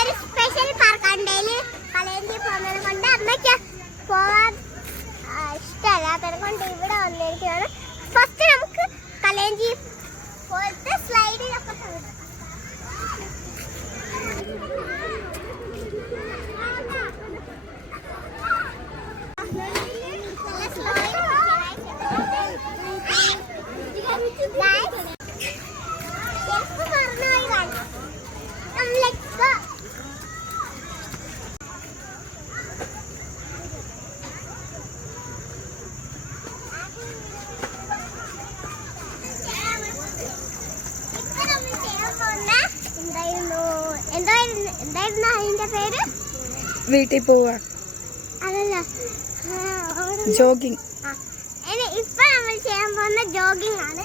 ഇതൊരു സ്പെഷ്യൽ പാർക്കാണ്. ഡെയിലി കളയഞ്ചി പോകുന്നത് കൊണ്ട് അമ്മയ്ക്ക് പോവാൻ ഇഷ്ടമല്ലാത്തത് കൊണ്ട് ഇവിടെ വന്നിരിക്കുകയാണ്. ഫസ്റ്റ് നമുക്ക് കളയഞ്ചി പോലത്തെ സ്ലൈഡിലൊക്കെ പോകും. എന്തായിരുന്നു അതിന്റെ പേര്? വീട്ടിൽ പോവാ. അതല്ല, ജോഗിങ്. ഇപ്പൊ നമ്മൾ ചെയ്യാൻ പോകുന്ന ജോഗിങ് ആണ്.